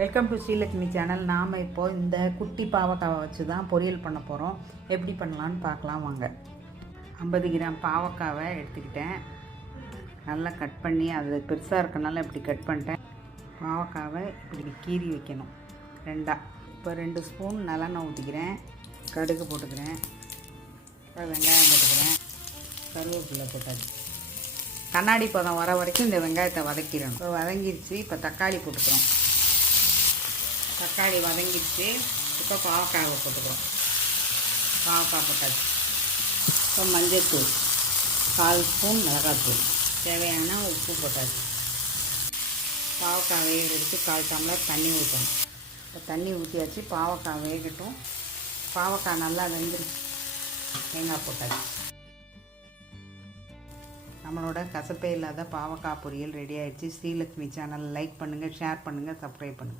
Welcome to Srilakshmi channel நாம் இப்போது இந்த குட்டி பாவக்காவை வச்சு தான் பொரியல் பண்ண போகிறோம் எப்படி பண்ணலான்னு பார்க்கலாம் வாங்க. ஐம்பது கிராம் பாவக்காவை எடுத்துக்கிட்டேன். நல்லா கட் பண்ணி அது பெருசாக இருக்கனால இப்படி கட் பண்ணிட்டேன். பாவக்காவை இப்படி கீறி வைக்கணும். ரெண்டாக இப்போ ரெண்டு ஸ்பூன் நல்லெண்ணெய் ஊற்றிக்கிறேன் கடுகு போட்டுக்கிறேன். இப்போ வெங்காயம் போட்டுக்கிறேன். கருவேப்பிலை போட்டாச்சு. கண்ணாடி பதம் வர வரைக்கும் இந்த வெங்காயத்தை வதக்கிடணும். இப்போ வதங்கிடுச்சு இப்போ தக்காளி போட்டுக்கிறோம். தக்காளி வதங்கிடுச்சு. இப்போ பாவக்காவை போட்டுக்கிறோம். பாவக்காய் போட்டாச்சு. இப்போ மஞ்சள்தூள் கால் ஸ்பூன் மிளகாத்தூள். தேவையான உப்பு போட்டாச்சு. பாவக்காய் வேகிறதுக்கு கால் டம்ளர் தண்ணி ஊற்றணும். இப்போ தண்ணி ஊற்றியாச்சு. பாவக்காய் வேகட்டும். பாவக்காய் நல்லா வெந்துருச்சு தேங்காய் போட்டாச்சு. நம்மளோட கசப்பே இல்லாத பாவக்காய் பொரியல் ரெடி ஆகிடுச்சு ஸ்ரீலக்ஷ்மி சேனல் லைக் பண்ணுங்கள் ஷேர் பண்ணுங்கள் சப்ஸ்கிரைப் பண்ணுங்கள்